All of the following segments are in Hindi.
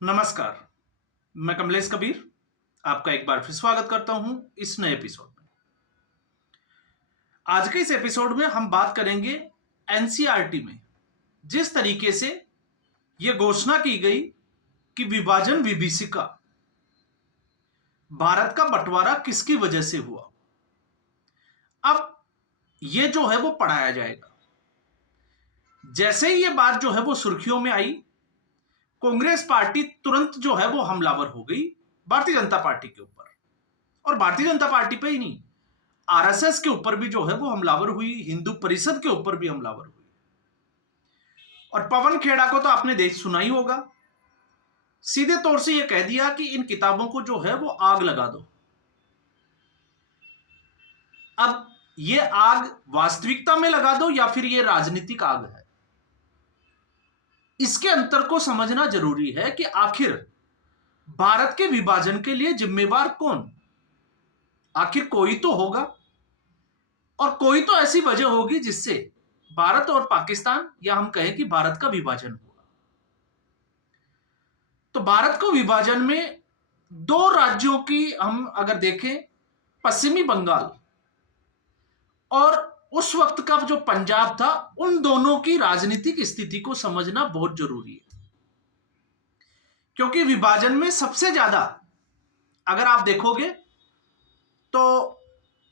नमस्कार, मैं कमलेश कबीर आपका एक बार फिर स्वागत करता हूं इस नए एपिसोड में। आज के इस एपिसोड में हम बात करेंगे एनसीईआरटी में जिस तरीके से यह घोषणा की गई कि विभाजन विभीषिका, भारत का बंटवारा किसकी वजह से हुआ। अब यह जो है वो पढ़ाया जाएगा। जैसे ही यह बात जो है वो सुर्खियों में आई, कांग्रेस पार्टी तुरंत जो है वो हमलावर हो गई भारतीय जनता पार्टी के ऊपर। और भारतीय जनता पार्टी पे ही नहीं, आरएसएस के ऊपर भी जो है वो हमलावर हुई, हिंदू परिषद के ऊपर भी हमलावर हुई। और पवन खेड़ा को तो आपने देख सुना ही होगा, सीधे तौर से ये कह दिया कि इन किताबों को जो है वो आग लगा दो। अब ये आग वास्तविकता में लगा दो या फिर ये राजनीतिक आग है, इसके अंतर को समझना जरूरी है कि आखिर भारत के विभाजन के लिए जिम्मेवार कौन। आखिर कोई तो होगा और कोई तो ऐसी वजह होगी जिससे भारत और पाकिस्तान, या हम कहें कि भारत का विभाजन हुआ। तो भारत को विभाजन में दो राज्यों की हम अगर देखें, पश्चिमी बंगाल और उस वक्त का जो पंजाब था, उन दोनों की राजनीतिक स्थिति को समझना बहुत जरूरी है। क्योंकि विभाजन में सबसे ज्यादा अगर आप देखोगे तो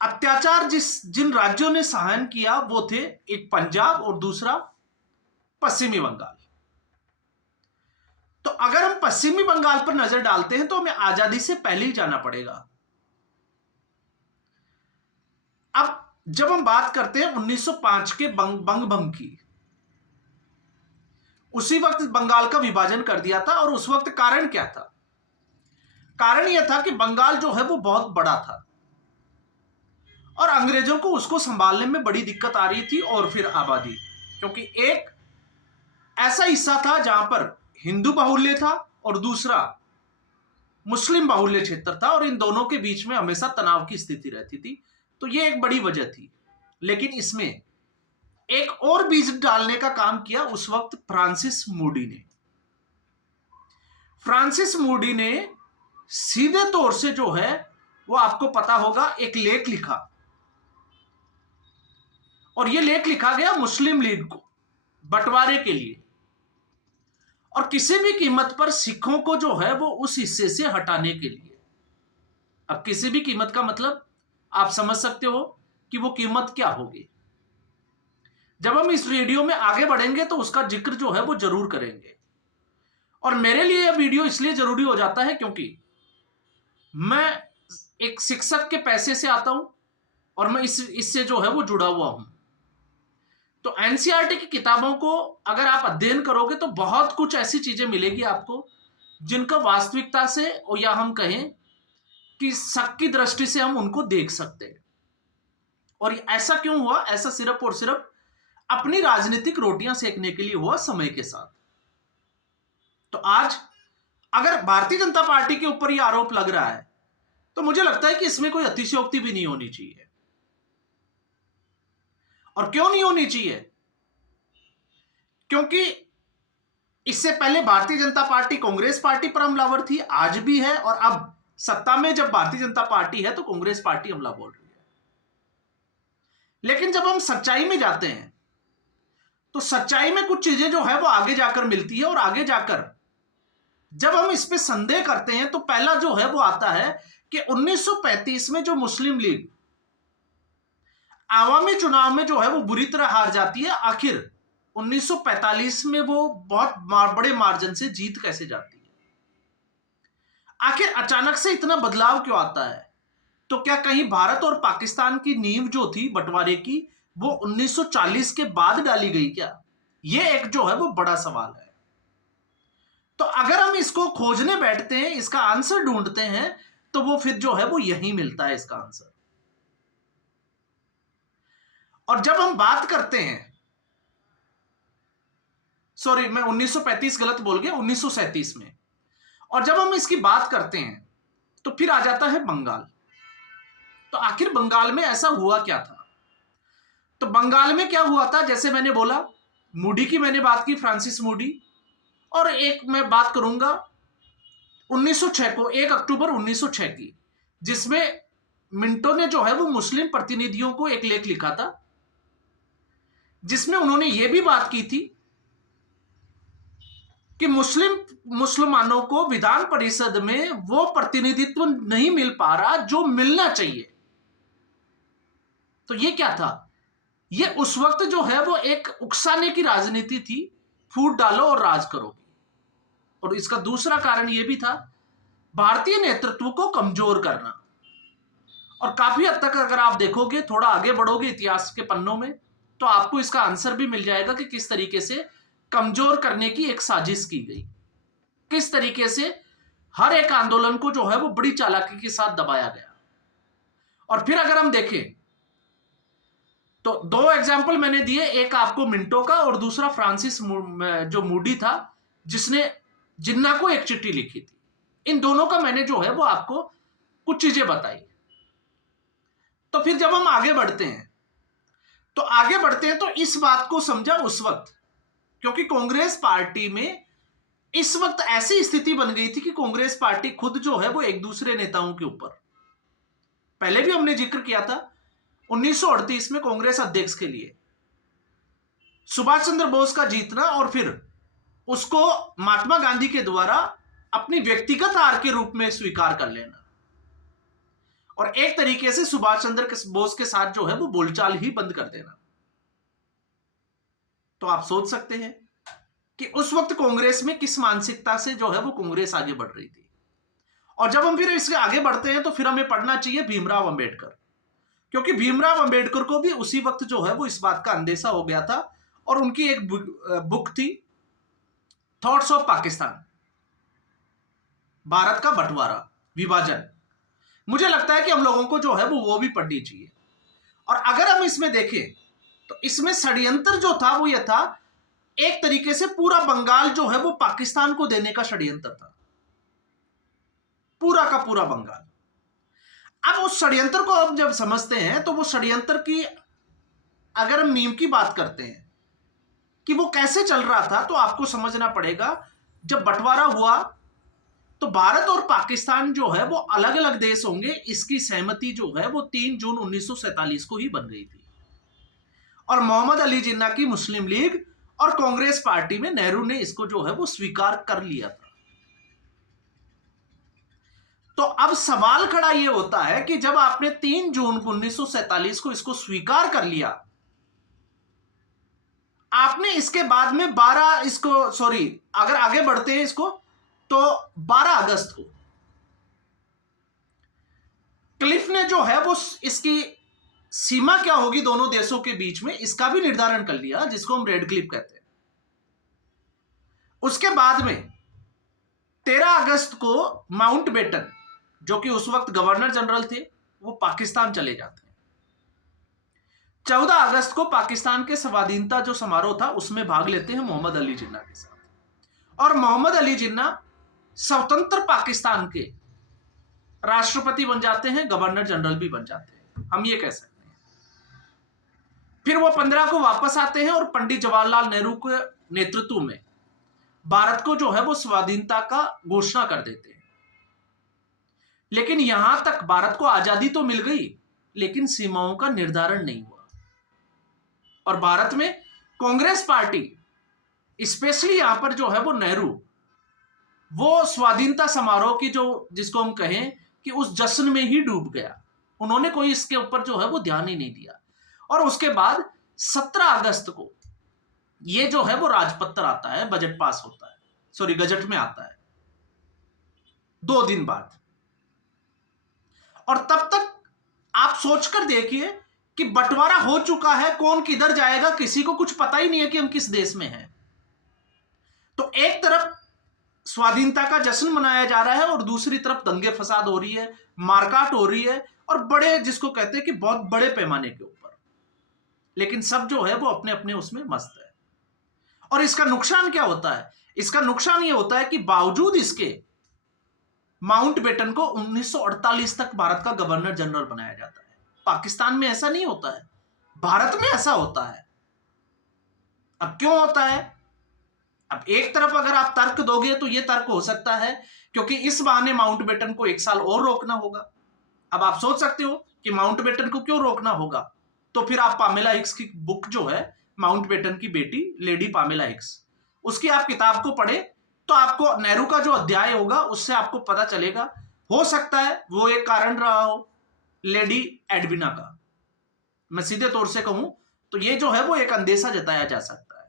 अत्याचार जिन राज्यों ने सहन किया वो थे, एक पंजाब और दूसरा पश्चिमी बंगाल। तो अगर हम पश्चिमी बंगाल पर नजर डालते हैं तो हमें आजादी से पहले ही जाना पड़ेगा। अब जब हम बात करते हैं 1905 के बंग भंग की, उसी वक्त बंगाल का विभाजन कर दिया था। और उस वक्त कारण क्या था? कारण यह था कि बंगाल जो है वो बहुत बड़ा था और अंग्रेजों को उसको संभालने में बड़ी दिक्कत आ रही थी। और फिर आबादी, क्योंकि एक ऐसा हिस्सा था जहां पर हिंदू बाहुल्य था और दूसरा मुस्लिम बाहुल्य क्षेत्र था, और इन दोनों के बीच में हमेशा तनाव की स्थिति रहती थी। तो यह एक बड़ी वजह थी। लेकिन इसमें एक और बीज डालने का काम किया उस वक्त फ्रांसिस मूडी ने। फ्रांसिस मूडी ने सीधे तौर से जो है वो, आपको पता होगा, एक लेख लिखा। और यह लेख लिखा गया मुस्लिम लीग को बंटवारे के लिए, और किसी भी कीमत पर सिखों को जो है वो उस हिस्से से हटाने के लिए। अब किसी भी कीमत का मतलब आप समझ सकते हो कि वो कीमत क्या होगी। जब हम इस वीडियो में आगे बढ़ेंगे तो उसका जिक्र जो है वो जरूर करेंगे। और मेरे लिए यह वीडियो इसलिए जरूरी हो जाता है क्योंकि मैं एक शिक्षक के पैसे से आता हूं और मैं इससे जो है वो जुड़ा हुआ हूं। तो एनसीईआरटी की किताबों को अगर आप अध्ययन करोगे तो बहुत कुछ ऐसी चीजें मिलेगी आपको जिनका वास्तविकता से, या हम कहें कि शक की दृष्टि से हम उनको देख सकते हैं। और ऐसा क्यों हुआ? ऐसा सिर्फ और सिर्फ अपनी राजनीतिक रोटियां सेकने के लिए हुआ समय के साथ। तो आज अगर भारतीय जनता पार्टी के ऊपर यह आरोप लग रहा है तो मुझे लगता है कि इसमें कोई अतिशयोक्ति भी नहीं होनी चाहिए। और क्यों नहीं होनी चाहिए? क्योंकि इससे पहले भारतीय जनता पार्टी कांग्रेस पार्टी पर हमलावर थी, आज भी है, और अब सत्ता में जब भारतीय जनता पार्टी है तो कांग्रेस पार्टी हमला बोल रही है। लेकिन जब हम सच्चाई में जाते हैं तो सच्चाई में कुछ चीजें जो है वो आगे जाकर मिलती है। और आगे जाकर जब हम इस पे संदेह करते हैं तो पहला जो है वो आता है कि 1935 में जो मुस्लिम लीग आवामी चुनाव में जो है वो बुरी तरह हार जाती है, आखिर 1945 में वो बहुत बड़े मार्जिन से जीत कैसे जाती है? आखिर अचानक से इतना बदलाव क्यों आता है? तो क्या कहीं भारत और पाकिस्तान की नींव जो थी बंटवारे की वो 1940 के बाद डाली गई क्या? यह एक जो है वो बड़ा सवाल है। तो अगर हम इसको खोजने बैठते हैं, इसका आंसर ढूंढते हैं, तो वो फिर जो है वो यही मिलता है इसका आंसर। और जब हम बात करते हैं, सॉरी मैं 1935 गलत बोल गया, 1937 में। और जब हम इसकी बात करते हैं तो फिर आ जाता है बंगाल। तो आखिर बंगाल में ऐसा हुआ क्या था? तो बंगाल में क्या हुआ था, जैसे मैंने बोला, मूडी की मैंने बात की, फ्रांसिस मूडी। और एक मैं बात करूंगा 1906 को, 1 अक्टूबर 1906 की, जिसमें मिंटो ने जो है वो मुस्लिम प्रतिनिधियों को एक लेख लिखा था, जिसमें उन्होंने ये भी बात की थी कि मुसलमानों को विधान परिषद में वो प्रतिनिधित्व नहीं मिल पा रहा जो मिलना चाहिए। तो ये क्या था? ये उस वक्त जो है वो एक उकसाने की राजनीति थी, फूट डालो और राज करो। और इसका दूसरा कारण यह भी था भारतीय नेतृत्व को कमजोर करना। और काफी हद तक अगर आप देखोगे, थोड़ा आगे बढ़ोगे इतिहास के पन्नों में, तो आपको इसका आंसर भी मिल जाएगा कि किस तरीके से कमजोर करने की एक साजिश की गई, किस तरीके से हर एक आंदोलन को जो है वो बड़ी चालाकी के साथ दबाया गया। और फिर अगर हम देखें तो 2 एग्जाम्पल मैंने दिए, एक आपको मिंटो का और दूसरा फ्रांसिस जो मूडी था, जिसने जिन्ना को एक चिट्ठी लिखी थी। इन दोनों का मैंने जो है वो आपको कुछ चीजें बताई। तो फिर जब हम आगे बढ़ते हैं तो इस बात को समझा उस वक्त, क्योंकि कांग्रेस पार्टी में इस वक्त ऐसी स्थिति बन गई थी कि कांग्रेस पार्टी खुद जो है वो एक दूसरे नेताओं के ऊपर, पहले भी हमने जिक्र किया था 1938 में कांग्रेस अध्यक्ष के लिए सुभाष चंद्र बोस का जीतना और फिर उसको महात्मा गांधी के द्वारा अपनी व्यक्तिगत हार के रूप में स्वीकार कर लेना, और एक तरीके से सुभाष चंद्र बोस के साथ जो है वो बोलचाल ही बंद कर देना। तो आप सोच सकते हैं कि उस वक्त कांग्रेस में किस मानसिकता से जो है वो कांग्रेस आगे बढ़ रही थी। और जब हम फिर इसके आगे बढ़ते हैं तो फिर हमें पढ़ना चाहिए भीमराव अंबेडकर, क्योंकि भीमराव अंबेडकर को भी उसी वक्त जो है वो इस बात का अंदेशा हो गया था, और उनकी एक बुक थी थॉट्स ऑफ पाकिस्तान, भारत का बंटवारा, विभाजन। मुझे लगता है कि हम लोगों को जो है वो भी पढ़नी चाहिए। और अगर हम इसमें देखें तो इसमें षड्यंत्र जो था वो यह था, एक तरीके से पूरा बंगाल जो है वो पाकिस्तान को देने का षड्यंत्र था, पूरा का पूरा बंगाल। अब उस षड्यंत्र को हम जब समझते हैं तो वो षड्यंत्र की अगर हम नींव की बात करते हैं कि वो कैसे चल रहा था, तो आपको समझना पड़ेगा जब बंटवारा हुआ तो भारत और पाकिस्तान जो है वो अलग अलग देश होंगे, इसकी सहमति जो है वो 3 जून 1947 को ही बन गई थी। और मोहम्मद अली जिन्ना की मुस्लिम लीग और कांग्रेस पार्टी में नेहरू ने इसको जो है वो स्वीकार कर लिया था। तो अब सवाल खड़ा यह होता है कि जब आपने 3 जून 1947 को इसको स्वीकार कर लिया, आपने इसके बाद में अगर आगे बढ़ते हैं इसको, तो 12 अगस्त को क्लिफ ने जो है वो इसकी सीमा क्या होगी दोनों देशों के बीच में, इसका भी निर्धारण कर लिया, जिसको हम रेड क्लिफ कहते हैं। उसके बाद में 13 अगस्त को माउंटबेटन, जो कि उस वक्त गवर्नर जनरल थे, वो पाकिस्तान चले जाते हैं। 14 अगस्त को पाकिस्तान के स्वाधीनता जो समारोह था उसमें भाग लेते हैं मोहम्मद अली जिन्ना के साथ, और मोहम्मद अली जिन्ना स्वतंत्र पाकिस्तान के राष्ट्रपति बन जाते हैं, गवर्नर जनरल भी बन जाते हैं, हम ये कह सकते हैं। फिर वो 15 को वापस आते हैं और पंडित जवाहरलाल नेहरू के नेतृत्व में भारत को जो है वो स्वाधीनता का घोषणा कर देते हैं। लेकिन यहां तक भारत को आजादी तो मिल गई, लेकिन सीमाओं का निर्धारण नहीं हुआ। और भारत में कांग्रेस पार्टी, स्पेशली यहां पर जो है वो नेहरू, वो स्वाधीनता समारोह की जिसको हम कहें कि उस जश्न में ही डूब गया। उन्होंने कोई इसके ऊपर जो है वो ध्यान ही नहीं दिया। और उसके बाद 17 अगस्त को ये जो है वो राजपत्र आता है, बजट पास होता है, गजट में आता है 2 दिन बाद। और तब तक आप सोचकर देखिए कि बंटवारा हो चुका है, कौन किधर जाएगा किसी को कुछ पता ही नहीं है कि हम किस देश में हैं। तो एक तरफ स्वाधीनता का जश्न मनाया जा रहा है और दूसरी तरफ दंगे फसाद हो रही है, मारकाट हो रही है, और बड़े, जिसको कहते हैं कि बहुत बड़े पैमाने के ऊपर। लेकिन सब जो है वो अपने अपने उसमें मस्त है। और इसका नुकसान क्या होता है? इसका नुकसान ये होता है कि बावजूद इसके माउंटबेटन को 1948 तक भारत का गवर्नर जनरल बनाया जाता है। पाकिस्तान में ऐसा नहीं होता है, भारत में ऐसा होता है। अब क्यों होता है? अब एक तरफ अगर आप तर्क दोगे तो ये तर्क हो सकता है क्योंकि इस बहाने माउंटबेटन को 1 साल और रोकना होगा। अब आप सोच सकते हो कि माउंटबेटन को क्यों रोकना होगा, तो फिर आप पामेला हिक्स की बुक जो है, माउंटबेटन की बेटी लेडी पामेला हिक्स, उसकी आप किताब को पढ़े तो आपको नेहरू का जो अध्याय होगा उससे आपको पता चलेगा। हो सकता है वो एक कारण रहा हो लेडी एडविना का, मैं सीधे तौर से कहूं तो ये जो है वो एक अंदेशा जताया जा सकता है।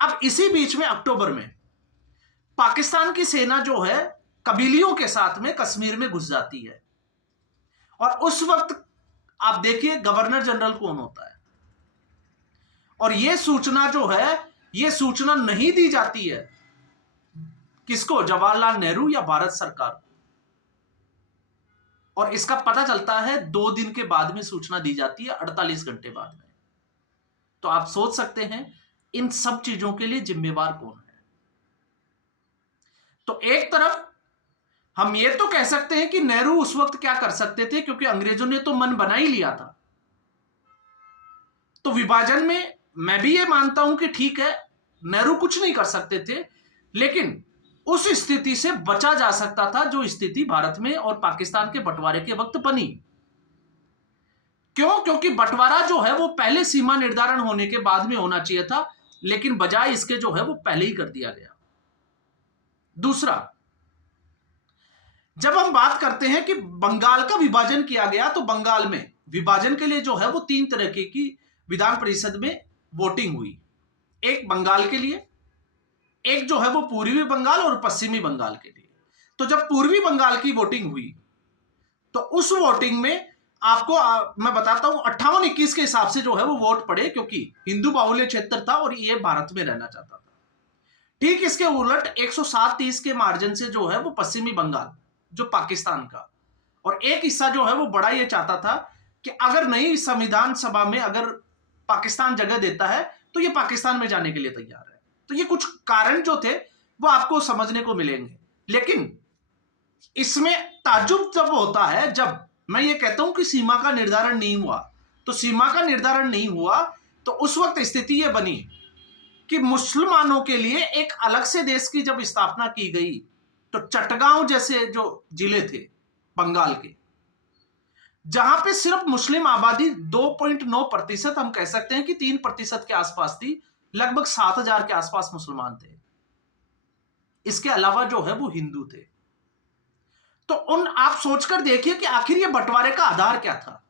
अब इसी बीच में अक्टूबर में पाकिस्तान की सेना जो है कबीलियों के साथ में कश्मीर में घुस जाती है, और उस वक्त आप देखिए गवर्नर जनरल कौन होता है, और यह सूचना जो है, यह सूचना नहीं दी जाती है किसको, जवाहरलाल नेहरू या भारत सरकार, और इसका पता चलता है 2 दिन के बाद में सूचना दी जाती है, 48 घंटे बाद में। तो आप सोच सकते हैं इन सब चीजों के लिए जिम्मेवार कौन है। तो एक तरफ हम ये तो कह सकते हैं कि नेहरू उस वक्त क्या कर सकते थे, क्योंकि अंग्रेजों ने तो मन बना ही लिया था। तो विभाजन में मैं भी ये मानता हूं कि ठीक है नेहरू कुछ नहीं कर सकते थे, लेकिन उस स्थिति से बचा जा सकता था जो स्थिति भारत में और पाकिस्तान के बंटवारे के वक्त बनी। क्यों? क्योंकि बंटवारा जो है वो पहले सीमा निर्धारण होने के बाद में होना चाहिए था, लेकिन बजाय इसके जो है वो पहले ही कर दिया गया। दूसरा, जब हम बात करते हैं कि बंगाल का विभाजन किया गया, तो बंगाल में विभाजन के लिए जो है वो 3 तरह की विधान परिषद में वोटिंग हुई। एक बंगाल के लिए, एक जो है वो पूर्वी बंगाल और पश्चिमी बंगाल के लिए। तो जब पूर्वी बंगाल की वोटिंग हुई तो उस वोटिंग में आपको मैं बताता हूं 58-21 के हिसाब से जो है वो वोट पड़े, क्योंकि हिंदू बाहुल्य क्षेत्र था और ये भारत में रहना चाहता था। ठीक इसके उलट 107-30 के मार्जिन से जो है वो पश्चिमी बंगाल जो पाकिस्तान का, और एक हिस्सा जो है वो बड़ा ये चाहता था कि अगर नई संविधान सभा में अगर पाकिस्तान जगह देता है तो ये पाकिस्तान में जाने के लिए तैयार है। तो ये कुछ कारण जो थे वो आपको समझने को मिलेंगे, लेकिन इसमें ताज्जुब जब होता है, जब मैं ये कहता हूं कि सीमा का निर्धारण नहीं हुआ, तो सीमा का निर्धारण नहीं हुआ तो उस वक्त स्थिति ये बनी कि मुसलमानों के लिए एक अलग से देश की जब स्थापना की गई, तो चटगांव जैसे जो जिले थे बंगाल के, जहां पे सिर्फ मुस्लिम आबादी 2.9%, हम कह सकते हैं कि 3% के आसपास थी, लगभग 7,000 के आसपास मुसलमान थे। इसके अलावा जो है वो हिंदू थे। तो आप सोचकर देखिए कि आखिर ये बंटवारे का आधार क्या था,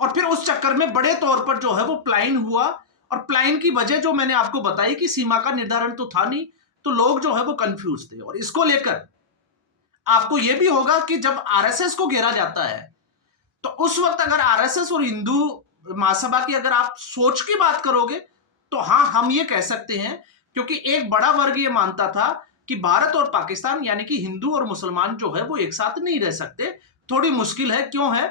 और फिर उस चक्कर में बड़े तौर पर जो है वो प्लाइन हुआ, और प्लाइन की वजह जो मैंने आपको बताई कि सीमा का निर्धारण तो था नहीं, तो लोग जो है वो कंफ्यूज थे। और इसको लेकर आपको यह भी होगा कि जब आरएसएस को घेरा जाता है, तो उस वक्त अगर आरएसएस और हिंदू महासभा की अगर आप सोच की बात करोगे, तो हां हम ये कह सकते हैं, क्योंकि एक बड़ा वर्ग ये मानता था कि भारत और पाकिस्तान यानी कि हिंदू और मुसलमान जो है वो एक साथ नहीं रह सकते, थोड़ी मुश्किल है। क्यों है?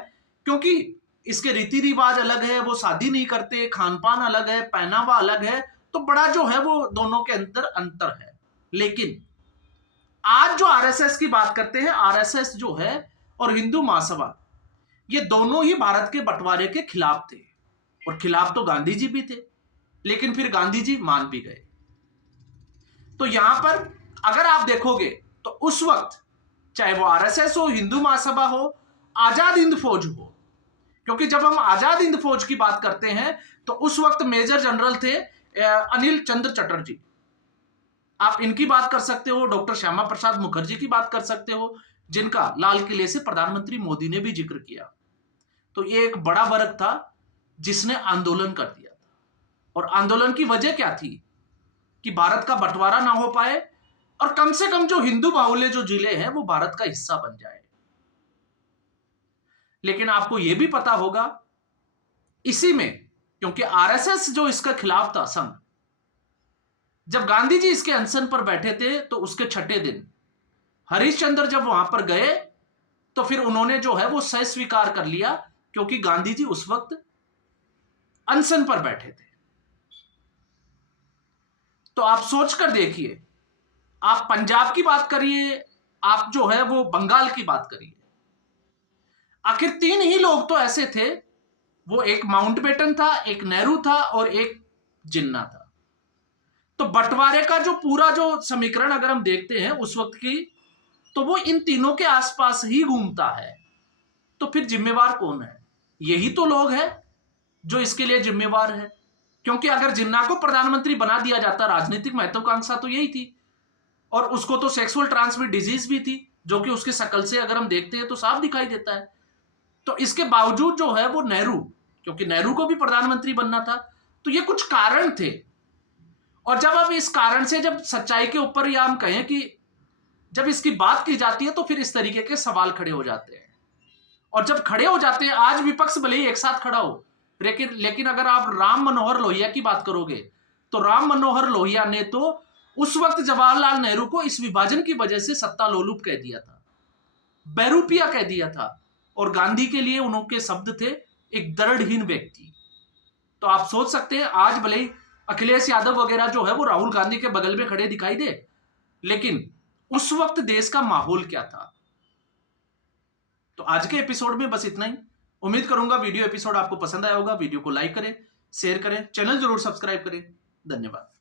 क्योंकि इसके रीति रिवाज अलग है, वो शादी नहीं करते, खान पान अलग है, पहनावा अलग है, तो बड़ा जो है वो दोनों के अंदर अंतर है। लेकिन आज जो आरएसएस की बात करते हैं, आरएसएस जो है और हिंदू महासभा, ये दोनों ही भारत के बंटवारे के खिलाफ थे, और खिलाफ तो गांधी जी भी थे, लेकिन फिर गांधी जी मान भी गए। तो यहां पर अगर आप देखोगे तो उस वक्त चाहे वो आरएसएस हो, हिंदू महासभा हो, आजाद हिंद फौज हो, क्योंकि जब हम आजाद हिंद फौज की बात करते हैं तो उस वक्त मेजर जनरल थे अनिल चंद्र चटर्जी, आप इनकी बात कर सकते हो, डॉक्टर श्यामा प्रसाद मुखर्जी की बात कर सकते हो, जिनका लाल किले से प्रधानमंत्री मोदी ने भी जिक्र किया। तो ये एक बड़ा वर्ग था जिसने आंदोलन कर दिया था, और आंदोलन की वजह क्या थी कि भारत का बंटवारा ना हो पाए, और कम से कम जो हिंदू बाहुल्य जो जिले हैं वो भारत का हिस्सा बन जाए। लेकिन आपको यह भी पता होगा इसी में, क्योंकि आरएसएस जो इसका खिलाफ था संघ, जब गांधी जी इसके अनशन पर बैठे थे तो उसके 6ठे दिन हरिश्चंद्र जब वहां पर गए तो फिर उन्होंने जो है वो सह स्वीकार कर लिया, क्योंकि गांधी जी उस वक्त अनशन पर बैठे थे। तो आप सोचकर देखिए, आप पंजाब की बात करिए, आप जो है वो बंगाल की बात करिए, आखिर 3 ही लोग तो ऐसे थे, वो एक माउंटबेटन था, एक नेहरू था और एक जिन्ना था। तो बंटवारे का जो पूरा जो समीकरण अगर हम देखते हैं उस वक्त की, तो वो इन तीनों के आसपास ही घूमता है। तो फिर जिम्मेवार कौन है? यही तो लोग हैं जो इसके लिए जिम्मेवार है। क्योंकि अगर जिन्ना को प्रधानमंत्री बना दिया जाता, राजनीतिक महत्वाकांक्षा तो यही थी, और उसको तो सेक्सुअल ट्रांसमिट डिजीज भी थी, जो कि उसकी शक्ल से अगर हम देखते हैं तो साफ दिखाई देता है। तो इसके बावजूद जो है वो नेहरू, क्योंकि नेहरू को भी प्रधानमंत्री बनना था, तो ये कुछ कारण थे। और जब अब इस कारण से, जब सच्चाई के ऊपर या हम कहें कि जब इसकी बात की जाती है, तो फिर इस तरीके के सवाल खड़े हो जाते हैं। और जब खड़े हो जाते हैं, आज विपक्ष भले ही एक साथ खड़ा हो, लेकिन अगर आप राम मनोहर लोहिया की बात करोगे, तो राम मनोहर लोहिया ने तो उस वक्त जवाहरलाल नेहरू को इस विभाजन की वजह से सत्ता लोलुप कह दिया था, बैरूपिया कह दिया था। और गांधी के लिए उनके शब्द थे एक दृढ़हीन व्यक्ति। तो आप सोच सकते हैं, आज भले ही अखिलेश यादव वगैरह जो है वो राहुल गांधी के बगल में खड़े दिखाई दे, लेकिन उस वक्त देश का माहौल क्या था। तो आज के एपिसोड में बस इतना ही। उम्मीद करूंगा वीडियो एपिसोड आपको पसंद आया होगा। वीडियो को लाइक करें, शेयर करें, चैनल जरूर सब्सक्राइब करें। धन्यवाद।